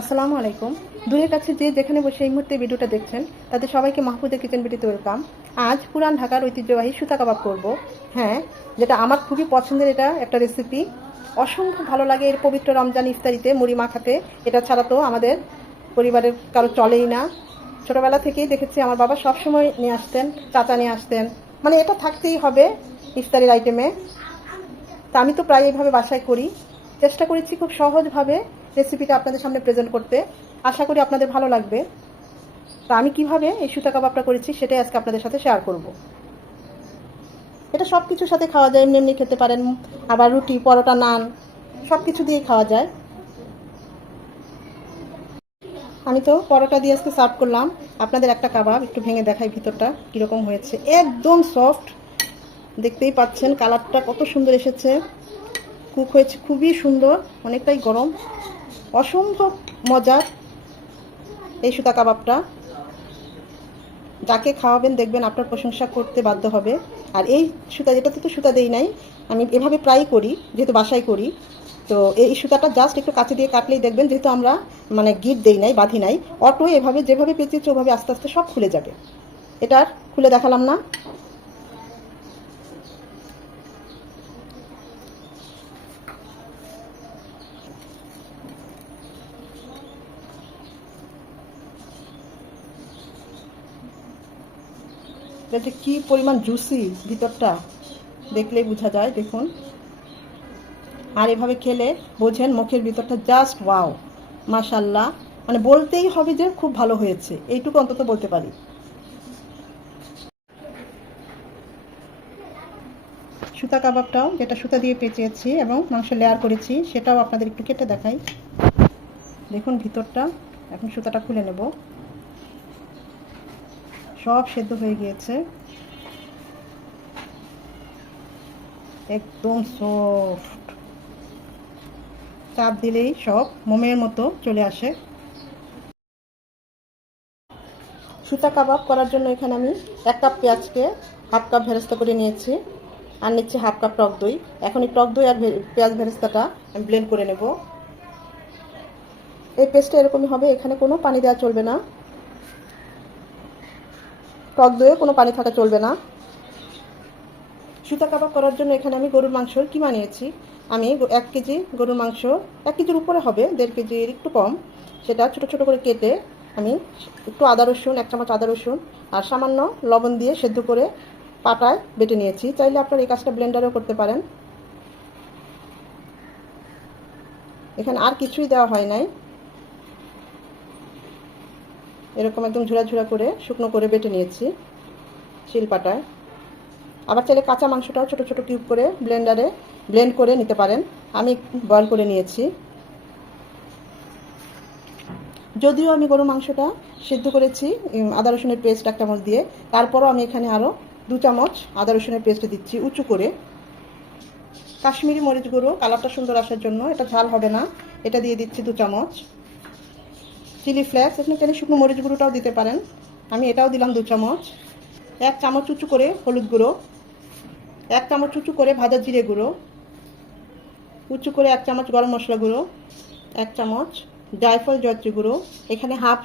আসসালামু আলাইকুম। দূরের কাছে যে যেখানে বসে এই মুহূর্তে ভিডিওটা দেখছেন তাদের সবাইকে মাহফুজের কিচেন বিটিতে ওয়েলকাম। আজ পুরান ঢাকার ঐতিহ্যবাহী সুতা কাবাব করব। হ্যাঁ, যেটা আমার খুবই পছন্দের, এটা একটা রেসিপি। অসম্ভব ভালো লাগে এর পবিত্র রমজান ইফতারিতে মুড়ি মাখাতে। এটা ছাড়া তো আমাদের পরিবারের কারো চলেই না। ছোটোবেলা থেকেই দেখেছি আমার বাবা সবসময় নিয়ে আসতেন, চাচা নিয়ে আসতেন, মানে এটা থাকতেই হবে ইফতারির আইটেমে। তা আমি তো প্রায় এইভাবে বাসায় করি। চেষ্টা করেছি খুব সহজভাবে রেসিপিটা আপনাদের সামনে প্রেজেন্ট করতে। আশা করি আপনাদের ভালো লাগবে। তা আমি কিভাবে এই সুতা কাবাবটা করেছি সেটাই আজকে আপনাদের সাথে শেয়ার করব। এটা সব কিছুর সাথে খাওয়া যায়, এমনি এমনি খেতে পারেন, আবার রুটি, পরোটা, নান সব কিছু দিয়েই খাওয়া যায়। আমি তো পরোটা দিয়ে আজকে সার্ভ করলাম। আপনাদের একটা কাবাব একটু ভেঙে দেখাই ভিতরটা কীরকম হয়েছে। একদম সফট, দেখতেই পাচ্ছেন কালারটা কত সুন্দর এসেছে। কুক হয়েছে খুবই সুন্দর, অনেকটাই গরম। অসম্ভব মজার এই সুতা কাবাবটা। যাকে খাওয়াবেন দেখবেন আপনার প্রশংসা করতে বাধ্য হবে। আর এই সুতা, যেটাতে তো সুতা দেই নাই, আমি এভাবে প্রায় করি যেহেতু বাসায় করি। তো এই সুতাটা জাস্ট একটু কাছে দিয়ে কাটলেই দেখবেন, যেহেতু আমরা মানে গিট দেই নাই, বাঁধি নাই, অটো এভাবে যেভাবে পেঁচিয়েছে ওভাবে আস্তে আস্তে সব খুলে যাবে। এটার খুলে দেখালাম না। এটা যে কী পরিমাণ জুসি ভিতরটা দেখলেই বোঝা যায়, দেখুন। আর এভাবে খেলে বোঝেন মুখের ভিতরটা জাস্ট ওয়াও, মাশাল্লাহ। মানে বলতেই হবে যে খুব ভালো হয়েছে, এইটুকু অন্তত বলতে পারি। সুতা কাবাবটাও, যেটা সুতা দিয়ে পেঁচিয়েছি এবং মাংস লেয়ার করেছি, সেটাও আপনাদের একটু কেটে দেখাই। দেখুন ভিতরটা। এখন সুতাটা খুলে নেব। সব সেদ্ধ হয়ে গিয়েছে, একদম সফট। চাপ দিলেই সব মোমের মতো চলে আসে। সুতা কাবাব করার জন্য এখানে আমি 1 কাপ পেঁয়াজকে হাফ কাপ ভেরেস্তা করে নিয়েছি, আর নিচ্ছি হাফ কাপ টক দই। এখন এই টক দই আর পেঁয়াজ ভেরেস্তাটা আমি ব্লেন্ড করে নেব। এই পেস্টটা এরকমই হবে, এখানে কোনো পানি দেওয়া চলবে না, টক দইয়ে কোনো পানি থাকা চলবে না। সুতা কাবাব করার জন্য এখানে আমি গরুর মাংসর কিমা নিয়েছি। আমি 1 কেজি গরুর মাংস, 1 কেজির উপরে হবে, 1.5 কেজির একটু কম, সেটা ছোট ছোট করে কেটে আমি একটু আদা রসুন, 1 চামচ আদা রসুন আর সামান্য লবণ দিয়ে সেদ্ধ করে পাটায় বেটে নিয়েছি। চাইলে আপনারা এই কাজটা ব্লেন্ডারেও করতে পারেন। এখানে আর কিছুই দেওয়া হয় নাই, এরকম একদম ঝুরা ঝুরা করে শুকনো করে বেটে নিয়েছি শিলপাটায়। আবার চাইলে কাঁচা মাংসটাও ছোট ছোট কিউব করে ব্লেন্ডারে ব্লেন্ড করে নিতে পারেন। আমি বয়েল করে নিয়েছি। যদিও আমি গরুর মাংসটা সেদ্ধ করেছি আদা রসুনের পেস্ট 1 চামচ দিয়ে, তারপরও আমি এখানে আরও 2 চামচ আদা রসুনের পেস্ট দিচ্ছি উঁচু করে। কাশ্মীরি মরিচ গুঁড়ো কালারটা সুন্দর আসার জন্য, এটা ঝাল হবে না, এটা দিয়ে দিচ্ছি 2 চামচ। চিলি ফ্লেক্স, আপনি চাইলে শুকনো মরিচ গুঁড়োটাও দিতে পারেন, আমি এটাও দিলাম 2 চামচ। 1 চামচ উঁচু করে হলুদ গুঁড়ো, 1 চামচ উঁচু করে ভাজা জিরে গুঁড়ো, উঁচু করে 1 চামচ গরম মশলা গুঁড়ো, 1 চামচ জায়ফল জয়ত্রী গুঁড়ো, এখানে হাফ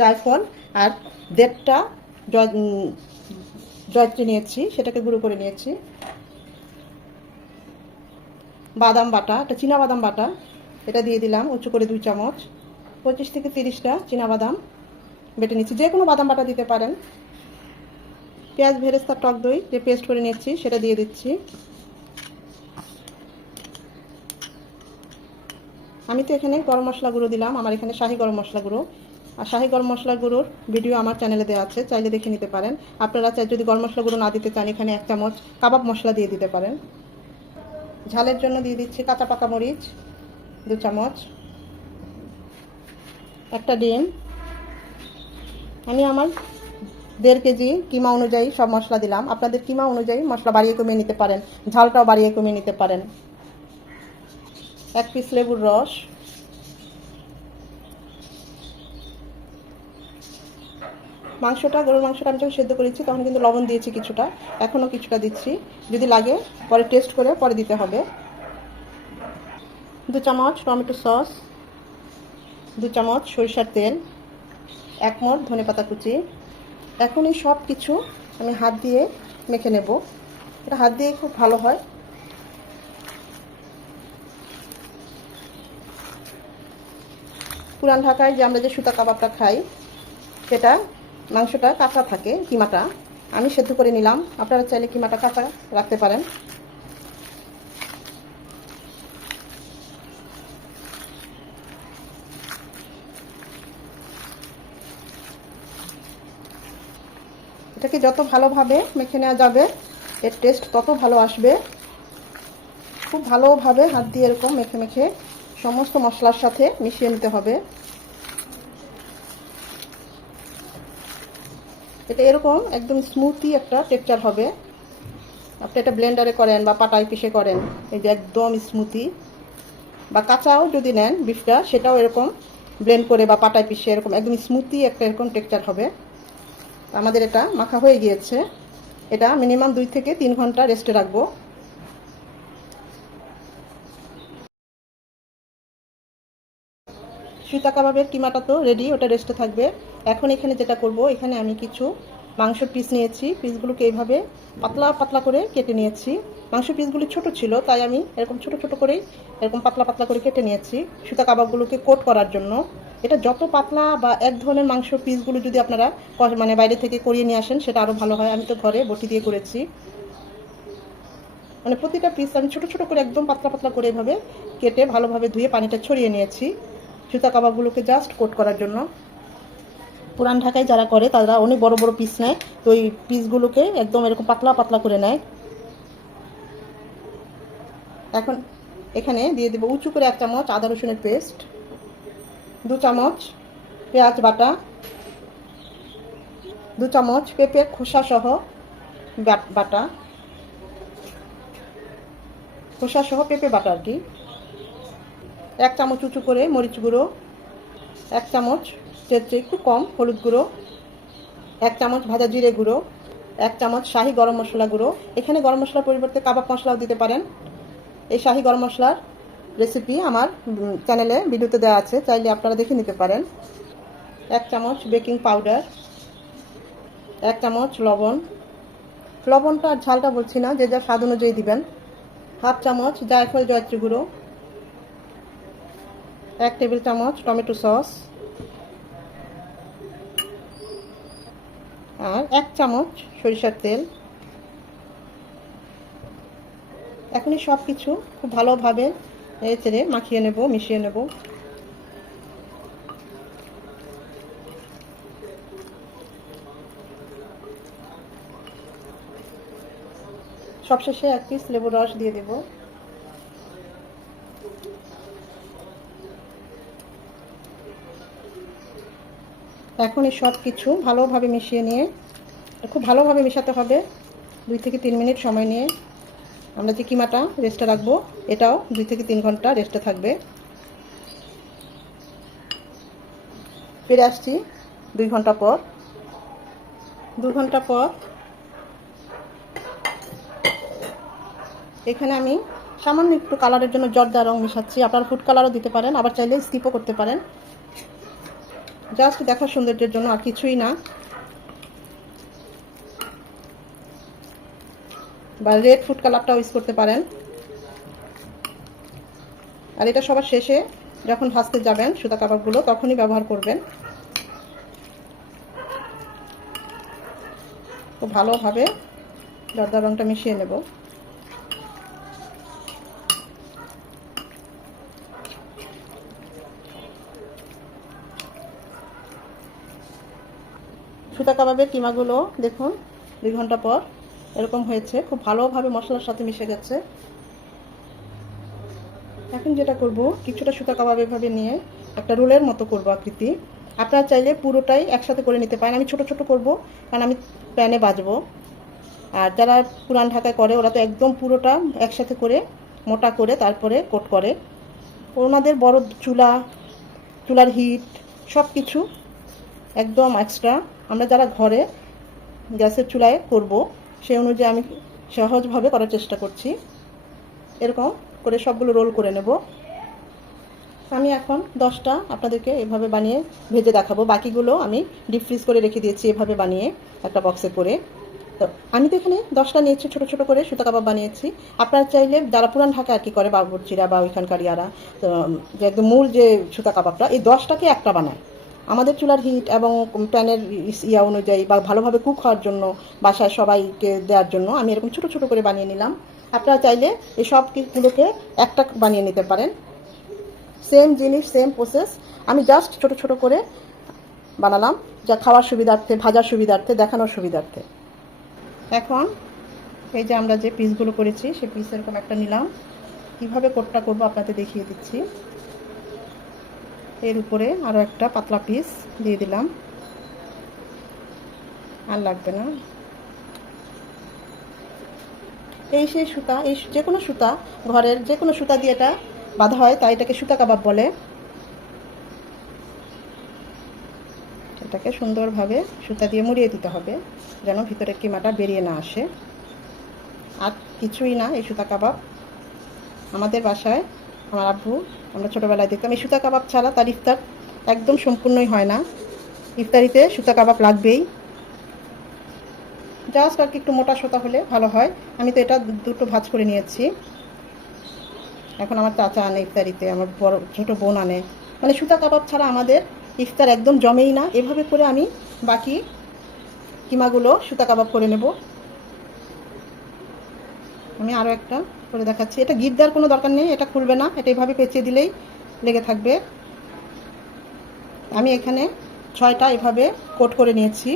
জায়ফল আর 1.5টা জয়ত্রী নিয়েছি, সেটাকে গুঁড়ো করে নিয়েছি। বাদাম বাটা, এটা চীনা বাদাম বাটা, এটা দিয়ে দিলাম উঁচু করে 2 চামচ। 25 থেকে 30টা চীনা বাদাম বেটে নিচ্ছি, যে কোনো বাদাম বাটা দিতে পারেন। পেঁয়াজ ভেরেস্তা টক দই যে পেস্ট করে নিচ্ছি সেটা দিয়ে দিচ্ছি। আমি তো এখানে গরম মশলা গুঁড়ো দিলাম, আমার এখানে শাহি গরম মশলা গুঁড়ো। আর শাহি গরম মশলা গুঁড়োর ভিডিও আমার চ্যানেলে দেওয়া আছে, চাইলে দেখে নিতে পারেন। আপনারা চাই যদি গরম মশলা গুঁড়ো না দিতে চান, এখানে 1 চামচ কাবাব মশলা দিয়ে দিতে পারেন। ঝালের জন্য দিয়ে দিচ্ছি কাঁচা পাকা মরিচ 2 চামচ, একটা ডিম। আমি আমার 1.5 কেজি কিমা অনুযায়ী সব মশলা দিলাম, আপনাদের কিমা অনুযায়ী মশলা বাড়িয়ে কমিয়ে নিতে পারেন, ঝালটাও বাড়িয়ে কমিয়ে নিতে পারেন। 1 পিস লেবুর রস, গরুর মাংসটা আমি যখন সেদ্ধ করেছি তখন কিন্তু লবণ দিয়েছি কিছুটা, এখনও কিছুটা দিচ্ছি, যদি লাগে পরে টেস্ট করে পরে দিতে হবে। 2 চামচ টমেটো সস, 2 চামচ সরিষার তেল, 1 মোট ধনেপাতা কুচি। এখন এই সব কিছু আমি হাত দিয়ে মেখে নেব। এটা হাত দিয়ে খুব ভালো হয়। পুরান ঢাকায় যে আমরা যে সুতা কাবাবটা খাই, সেটা মাংসটা কাঁচা থাকে, কিমাটা আমি সেদ্ধ করে নিলাম। আপনারা চাইলে কিমাটা কাঁচা রাখতে পারেন। এটাকে যত ভালোভাবে মেখে নেওয়া যাবে, এর টেস্ট তত ভালো আসবে। খুব ভালোভাবে হাত দিয়ে এরকম মেখে মেখে সমস্ত মশলার সাথে মিশিয়ে নিতে হবে। এটা এরকম একদম স্মুথি একটা টেক্সচার হবে। আপনি এটা ব্লেন্ডারে করেন বা পাটায় পিষে করেন, এই যে একদম স্মুথি। বা কাঁচাও যদি নেন বিফটা, সেটাও এরকম ব্লেন্ড করে বা পাটায় পিষে এরকম একদম স্মুথি একটা এরকম টেক্সচার হবে। আমাদের এটা মাখা হয়ে গিয়েছে। এটা মিনিমাম 2 থেকে 3 ঘন্টা রেস্টে রাখবো। সুতা কাবাবের কিমাটা তো রেডি, ওটা রেস্টে থাকবে। এখন এখানে যেটা করব, এখানে আমি কিছু মাংসের পিস নিয়েছি। পিসগুলোকে এইভাবে পাতলা পাতলা করে কেটে নিয়েছি। মাংস পিসগুলি ছোট ছিল, তাই আমি এরকম ছোট ছোট করেই এরকম পাতলা পাতলা করে কেটে নিয়েছি সুতা কাবাবগুলোকে কোট করার জন্য। এটা যত পাতলা বা এক ধরনের মাংস পিসগুলো যদি আপনারা মানে বাইরে থেকে করিয়ে নিয়ে আসেন, সেটা আরও ভালো হয়। আমি তো ঘরে বটি দিয়ে করেছি। মানে প্রতিটা পিস আমি ছোট ছোট করে একদম পাতলা পাতলা করে এভাবে কেটে ভালোভাবে ধুয়ে পানিটা ছড়িয়ে নিয়েছি সুতা কাবাবগুলোকে জাস্ট কোট করার জন্য। পুরান ঢাকায় যারা করে তারা অনেক বড় বড় পিস নেয়, তো ওই পিসগুলোকে একদম এরকম পাতলা পাতলা করে নেয়। এখন এখানে দিয়ে দেবো উঁচু করে 1 চামচ আদা রসুনের পেস্ট, 2 চামচ পেঁয়াজ বাটা, 2 চামচ পেঁপের খোসা সহ বাটা, খোসা সহ পেঁপে বাটা আর কি, 1 চামচ উঁচু করে মরিচ গুঁড়ো, 1 চামচ চেয়ে একটু কম হলুদ গুঁড়ো, 1 চামচ ভাজা জিরে গুঁড়ো, 1 চামচ শাহি গরম মশলা গুঁড়ো। এখানে গরম মশলার পরিবর্তে কাবাব মশলাও দিতে পারেন। এই শাহি গরম মশলার রেসিপি আমার চ্যানেলে ভিডিওতে দেওয়া আছে, চাইলে আপনারা দেখে নিতে পারেন। 1 চামচ বেকিং পাউডার, 1 চামচ লবণ। লবণটা আর ঝালটা বলছি না, যে যা স্বাদ অনুযায়ী দিবেন। 1/2 চামচ জায়ফল জয়ত্রী গুঁড়ো, 1 টেবিল চামচ টমেটো সস, আর 1 চামচ সরিষার তেল। এখনই সব কিছু খুব ভালোভাবে নেড়ে মাখিয়ে নেব, মিশিয়ে নেব। সবশেষে 1 পিস লেবুর রস দিয়ে দেব। এখন এই সব কিছু ভালোভাবে মিশিয়ে নিয়ে, খুব ভালোভাবে মেশাতে হবে। 2 থেকে 3 মিনিট সময় নিয়ে আমরা যে কিমাটা রেস্টে রাখবো, এটাও 2 থেকে 3 ঘন্টা রেস্টে থাকবে। ফিরে আসছি 2 ঘন্টা পর। 2 ঘন্টা পর এখানে আমি সামান্য একটু কালারের জন্য জর্দা রং মিশাচ্ছি। আপনারা ফুড কালারও দিতে পারেন, আবার চাইলে স্কিপও করতে পারেন। জাস্ট দেখার সৌন্দর্যের জন্য, আর কিছুই না। বা রেড ফুড কালারটাও ইউজ করতে পারেন। আর এটা সবার শেষে যখন ভাজতে যাবেন সুতা কাবাবগুলো, তখনই ব্যবহার করবেন। তো ভালোভাবে জর্দা রংটা মিশিয়ে নেব। সুতা কাবাবের কিমাগুলো দেখুন 2 ঘন্টা পর এরকম হয়েছে, খুব ভালোভাবে মশলার সাথে মিশে গেছে। এখন যেটা করব, কিছুটা সুতা কাবাব এভাবে নিয়ে একটা রোলের মতো করব আকৃতি। আপনারা চাইলে পুরোটাই একসাথে করে নিতে পারেন। আমি ছোট ছোট করব, কারণ আমি প্যানে ভাজবো। আর যারা পুরান ঢাকায় করে, ওরা তো একদম পুরোটা একসাথে করে মোটা করে তারপরে কোট করে। ওনাদের বড় চুলার হিট সব কিছু একদম এক্সট্রা। আমরা যারা ঘরে গ্যাসের চুলায় করব, সেই অনুযায়ী আমি সহজভাবে করার চেষ্টা করছি। এরকম করে সবগুলো রোল করে নেব। আমি এখন 10টা আপনাদেরকে এভাবে বানিয়ে ভেজে দেখাবো। বাকিগুলো আমি ডিপ ফ্রিজ করে রেখে দিয়েছি এভাবে বানিয়ে একটা বক্সে করে। তো আমি তো এখানে 10টা নিয়েছি, ছোট ছোট করে সুতা কাবাব বানিয়েছি। আপনারা চাইলে যারা পুরান ঢাকা আর কি করে, বাবুর্চিরা বা ওইখানকার ইয়ারা, তো যে একদম মূল যে সুতা কাবাবটা, এই 10টাকে একটা বানায়। আমাদের চুলার হিট এবং প্যানের ইয়া অনুযায়ী বা ভালোভাবে কুক হওয়ার জন্য, বাসায় সবাইকে দেওয়ার জন্য আমি এরকম ছোট ছোট করে বানিয়ে নিলাম। আপনারা চাইলে এই সবগুলোকে একটা বানিয়ে নিতে পারেন। সেম জিনিস, সেম প্রসেস, আমি জাস্ট ছোট ছোট করে বানালাম, যা খাওয়ার সুবিধার্থে, ভাজার সুবিধার্থে, দেখানোর সুবিধার্থে। এখন এই যে আমরা যে পিসগুলো করেছি সেই পিস এরকম একটা নিলাম। কীভাবে কোটটা করবো আপনাদের দেখিয়ে দিচ্ছি। এর উপরে আরও একটা পাতলা পিস দিয়ে দিলাম, আর লাগবে না। এই সেই সুতা, এই যে কোনো সুতা, ঘরের যে কোনো সুতা দিয়ে এটা বাঁধা হয়, তাই এটাকে সুতা কাবাব বলে। এটাকে সুন্দরভাবে সুতা দিয়ে মুড়িয়ে দিতে হবে যেন ভিতরে কিমাটা বেরিয়ে না আসে। আর কিছুই না এই সুতা কাবাব। আমাদের বাসায় আমার আব্বু, আমরা ছোটোবেলায় দেখতাম এই সুতা কাবাব ছাড়া তার ইফতার একদম সম্পূর্ণই হয় না। ইফতারিতে সুতা কাবাব লাগবেই। জাস্ট আর কি একটু মোটা সুতা হলে ভালো হয়। আমি তো এটা দুটো ভাঁজ করে নিয়েছি। এখন আমার চাচা আনে ইফতারিতে, আমার বড় ছোটো বোন আনে। মানে সুতা কাবাব ছাড়া আমাদের ইফতার একদম জমেই না। এভাবে করে আমি বাকি কিমাগুলো সুতা কাবাব করে নেব। আমি আরও একটা করে দেখাচ্ছি। এটা গিট দেওয়ার কোনো দরকার নেই, এটা খুলবে না, এটা এভাবে পেঁচিয়ে দিলেই লেগে থাকবে। আমি এখানে 6টা এভাবে কোট করে নিয়েছি।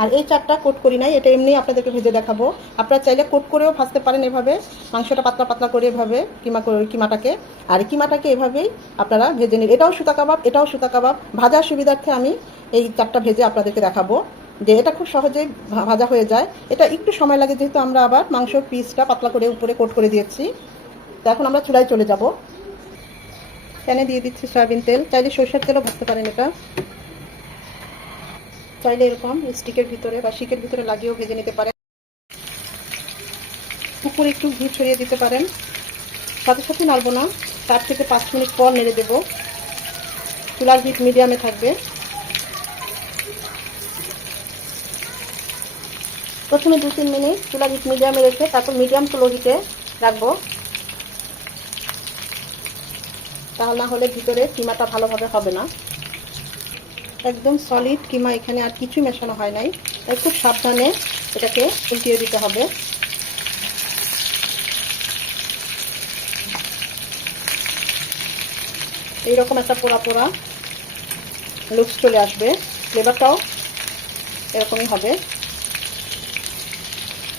আর এই 4টা কোট করি নাই, এটা এমনি আপনাদেরকে ভেজে দেখাবো। আপনারা চাইলে কোট করেও ভাজতে পারেন এভাবে, মাংসটা পাতলা পাতলা করে এভাবে কিমাটাকে। আর কিমাটাকে এভাবেই আপনারা ভেজে নিন। এটাও সুতা কাবাব, এটাও সুতা কাবাব। ভাজার সুবিধার্থে আমি এই 4টা ভেজে আপনাদেরকে দেখাবো যে এটা খুব সহজেই ভাজা হয়ে যায়। এটা একটু সময় লাগে যেহেতু আমরা আবার মাংসর পিসটা পাতলা করে উপরে কোট করে দিয়েছি। তো এখন আমরা চুলায় চলে যাব। প্যানে দিয়ে দিচ্ছি সয়াবিন তেল, চাইলে সরষের তেলও ভাজতে পারেন। এটা চাইলে এরকম স্টিকের ভিতরে বা শিকের ভিতরে লাগিয়েও ভেজে নিতে পারেন। উপরে একটু ঘি ছড়িয়ে দিতে পারেন। সাথে সাথে নাড়বো না, 4 থেকে 5 মিনিট পর নেড়ে দেবো। চুলার হিট মিডিয়ামে থাকবে। প্রথমে 2-3 মিনিট চুলার হিট মিডিয়ামে রেখে তারপর মিডিয়াম টু লো হিটে রাখবো। তাহলে না হলে ভিতরে কিমাটা ভালোভাবে হবে না। একদম সলিড কিমা, এখানে আর কিছু মেশানো হয় নাই, তাই খুব সাবধানে এটাকে উল্টিয়ে দিতে হবে। এইরকম একটা পোড়া পোড়া লুকস চলে আসবে, ফ্লেভারটাও এরকমই হবে।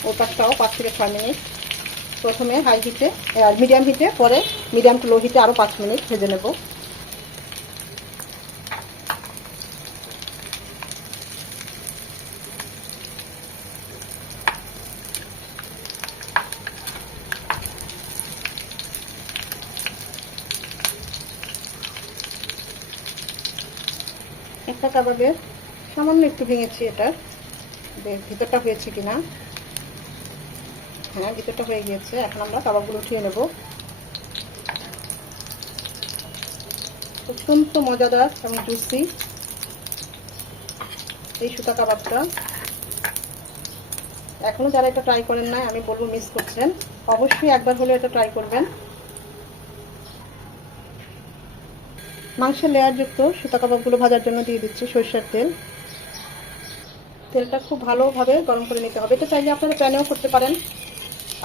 ওই পাশটাও 5 থেকে 6 মিনিট প্রথমে হাই হিটে আর মিডিয়াম হিটে, পরে মিডিয়াম টু লো হিটে আরও 5 মিনিট ভেজে নেব। একটা কাবাবের সামান্য একটু ভেঙেছি, এটার ভিতরটা হয়েছে কিনা। হ্যাঁ, ভিতরটা হয়ে গিয়েছে। এখন আমরা কাবাবগুলো উঠিয়ে নেব। অত্যন্ত মজাদার এবং জুসি এই সুতা কাবাবটা। এখনো যারা এটা ট্রাই করেন নাই, আমি বলবো মিস করছেন। অবশ্যই একবার হলে এটা ট্রাই করবেন। মাংসের লেয়ারযুক্ত সুতা কাবাবগুলো ভাজার জন্য দিয়ে দিচ্ছি সরিষার তেল। তেলটা খুব ভালোভাবে গরম করে নিতে হবে। এটা চাইলে আপনারা প্যানেও করতে পারেন,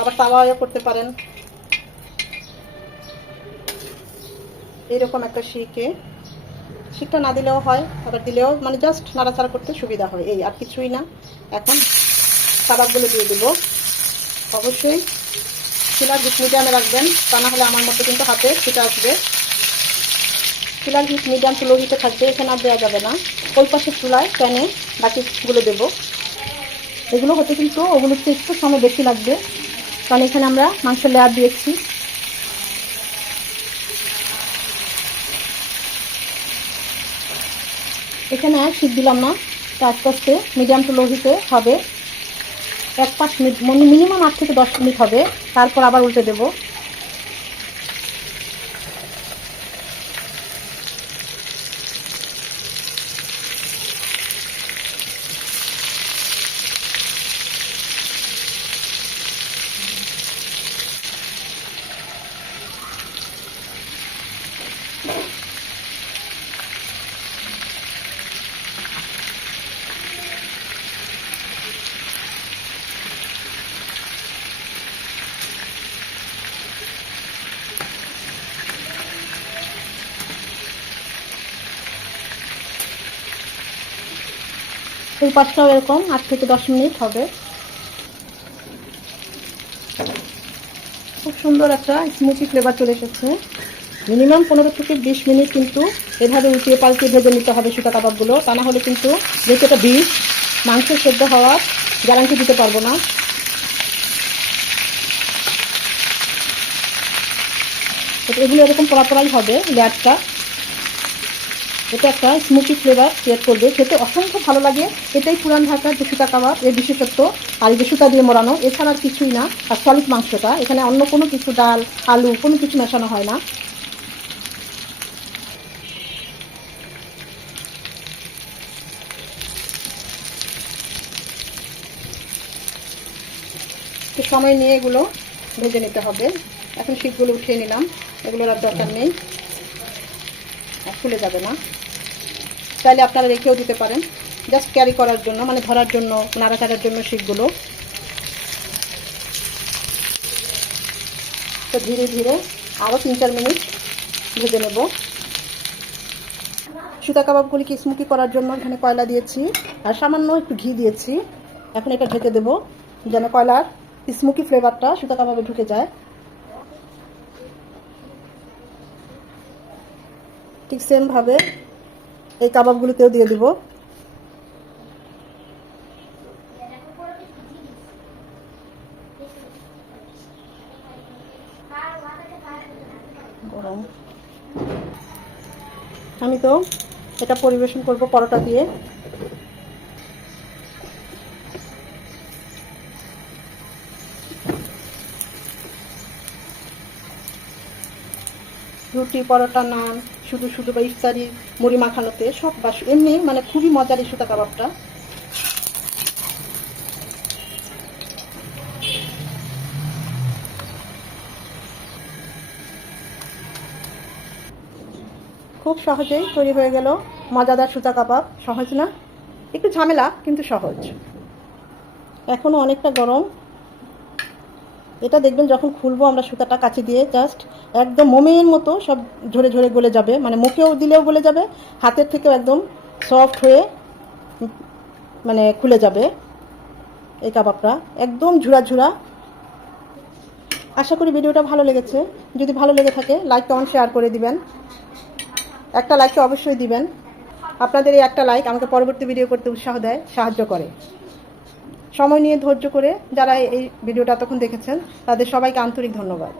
আবার তাওয়ায়ও করতে পারেন। এইরকম একটা শিকটা না দিলেও হয়, আবার দিলেও মানে জাস্ট নাড়াচাড়া করতে সুবিধা হয়, এই আর কিছুই না। এখন কাবাবগুলো দিয়ে দেব। অবশ্যই চুলার হিট মিডিয়ামে রাখবেন, তা না হলে আমার মতো কিন্তু হাতে ছিটা আসবে। চুলার হিট মিডিয়াম টু লো হিটে থাকবে, এখানে আর দেওয়া যাবে না। ওই পাশের চুলায় প্যানে বাকিগুলো দেবো। এগুলো হতে কিন্তু ওগুলোর চেয়ে একটু সময় বেশি লাগবে, কারণ এখানে আমরা মাংসের লেয়ার দিয়েছি। এখানে আর শীত দিলাম না, তো আস্তে আস্তে মিডিয়াম টু লো হিটে হবে। 1-5 মিনিট, মিনিমাম 8 থেকে 10 মিনিট হবে। তারপর আবার উল্টে দেব। এই পাশটাও এরকম 8 থেকে 10 মিনিট হবে। খুব সুন্দর একটা স্মোকি ফ্লেভার চলে এসেছে। মিনিমাম 15 থেকে 20 মিনিট কিন্তু এভাবে উল্টিয়ে পাল্টিয়ে ভেজে নিতে হবে সুতা কাবাবগুলো, তা না হলে কিন্তু যেহেতু এটা বিফ, মাংস সেদ্ধ হওয়ার গ্যারান্টি দিতে পারবো না। এগুলো এরকম পড়াই হবে লেয়ারটা। এটা একটা স্মোকি ফ্লেভার ক্রিয়েট করবে, খেতে অসংখ্য ভালো লাগে। এটাই পুরান ঢাকার যে সুতা কাবাব এর বিশেষত্ব। আর এই যে সুতা দিয়ে মোড়ানো, এছাড়া আর কিছুই না। আর সলিড মাংসটা, এখানে অন্য কোনো কিছু ডাল আলু কোনো কিছু মেশানো হয় না। তো সময় নিয়ে এগুলো ভেজে নিতে হবে। এখন শিকগুলো উঠিয়ে নিলাম, এগুলোর আর দরকার নেই, আর খুলে যাবে না। চাইলে আপনারা রেখেও দিতে পারেন, জাস্ট ক্যারি করার জন্য, মানে ধরার জন্য, নাড়াচাড়ার জন্য শিকগুলো। তো ধীরে ধীরে আরও 3-4 মিনিট ভেজে নেব। সুতা কাবাবগুলিকে স্মোকি করার জন্য এখানে কয়লা দিয়েছি আর সামান্য একটু ঘি দিয়েছি। এখন এটা ঢেকে দেবো যেন কয়লার স্মোকি ফ্লেভারটা সুতা কাবাবে ঢুকে যায়। ঠিক সেমভাবে এই কাবাবগুলিতেও দিয়ে দিব। গরম, আমি তো এটা পরিবেশন করব পরোটা দিয়ে। রুটি, পরোটা, নান, শুধু শুধু বা ইফতারি মুড়ি মাখানোতে সব বাস এমনি, মানে খুবই মজার এই সুতা কাবাবটা। খুব সহজেই তৈরি হয়ে গেল মজাদার সুতা কাবাব। সহজ না, একটু ঝামেলা কিন্তু সহজ। এখনও অনেকটা গরম। এটা দেখবেন যখন খুলবো আমরা সুতাটা কাছে দিয়ে, জাস্ট একদম মোমের মতো সব ঝরে ঝরে গলে যাবে, মানে মুখেও দিলেও গলে যাবে, হাতের থেকেও একদম সফট হয়ে মানে খুলে যাবে এই কাবাবটা, একদম ঝুরা ঝুরা। আশা করি ভিডিওটা ভালো লেগেছে। যদি ভালো লেগে থাকে লাইক কমেন্ট শেয়ার করে দিবেন। একটা লাইক তো অবশ্যই দিবেন। আপনাদের এই একটা লাইক আমাকে পরবর্তী ভিডিও করতে উৎসাহ দেয়, সাহায্য করে। সময় নিয়ে ধৈর্য করে যারা এই ভিডিওটা তখন দেখেছেন তাদের সবাইকে আন্তরিক ধন্যবাদ।